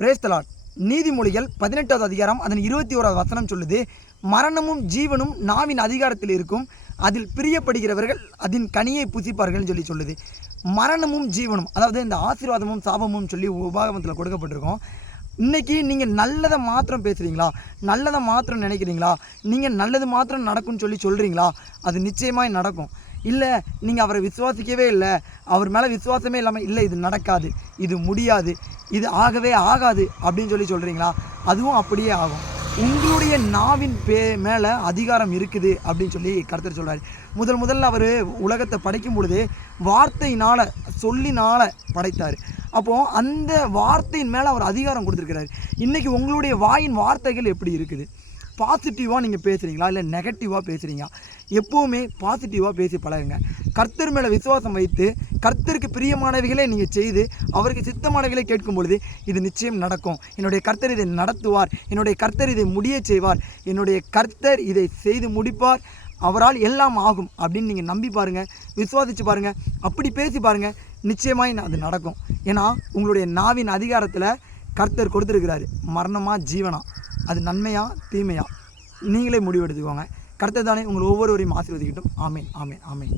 Praise the Lord நீதிமொழிகள் பதினெட்டாவது அதிகாரம் அதன் இருபத்தி ஓராவது வசனம் சொல்லுது மரணமும் ஜீவனும் நாவின் அதிகாரத்தில் இருக்கும். அதில் பிரியப்படுகிறவர்கள் அதன் கனியை புசிப்பார்கள்னு சொல்லி சொல்லுது. மரணமும் ஜீவனும் அதாவது இந்த ஆசீர்வாதமும் சாபமும் சொல்லி உபாகமத்தில் கொடுக்கப்பட்டிருக்கோம். இன்றைக்கி நீங்கள் நல்லதை மாத்திரம் பேசுகிறீங்களா நல்லதை மாத்திரம் நினைக்கிறீங்களா? நீங்கள் நல்லது மாத்திரம் நடக்கும்னு சொல்லி சொல்கிறீங்களா அது நிச்சயமாக நடக்கும். இல்லை நீங்கள் அவரை விசுவாசிக்கவே இல்லை அவர் மேலே விசுவாசமே இல்லாமல் இல்லை இது நடக்காது. இது முடியாது. இது ஆகவே ஆகாது அப்படின்னு சொல்லி சொல்கிறீங்களா அதுவும் அப்படியே ஆகும். உங்களுடைய நாவின் பே மேலே அதிகாரம் இருக்குது அப்படின்னு சொல்லி கருத்தர் சொல்கிறார் முதல் முதல்ல அவர் உலகத்தை படைக்கும் பொழுது வார்த்தையினால் சொல்லினால் படைத்தார். அப்போது அந்த வார்த்தையின் மேலே அவர் அதிகாரம் கொடுத்துருக்கிறார். இன்றைக்கி உங்களுடைய வாயின் வார்த்தைகள் எப்படி இருக்குது? பாசிட்டிவாக நீங்கள் பேசுகிறீங்களா இல்லை நெகட்டிவாக பேசுகிறீங்களா எப்போவுமே பாசிட்டிவாக பேசி பழகுங்க. கர்த்தர் மேலே விசுவாசம் வைத்து கர்த்தருக்கு பிரியமானவைகளை நீங்கள் செய்து அவருக்கு சித்தமானவைகளை கேட்கும் பொழுது இது நிச்சயம் நடக்கும். என்னுடைய கர்த்தர் இதை நடத்துவார். என்னுடைய கர்த்தர் இதை முடிய செய்வார். என்னுடைய கர்த்தர் இதை செய்து முடிப்பார். அவரால் எல்லாம் ஆகும் அப்படின்னு நீங்கள் நம்பி பாருங்கள் விசுவாதிச்சு பாருங்கள் அப்படி பேசி பாருங்கள் நிச்சயமாக அது நடக்கும். ஏன்னா உங்களுடைய நாவின் அதிகாரத்தில் கர்த்தர் கொடுத்துருக்கிறாரு. மரணமாக ஜீவனா? அது நன்மையா தீமையா? நீங்களே முடிவெடுத்துக்கோங்க கர்த்தர் தானே உங்களை ஒவ்வொருவரையும் ஆசீர்வதிக்கட்டும். ஆமேன் ஆமேன் ஆமேன்.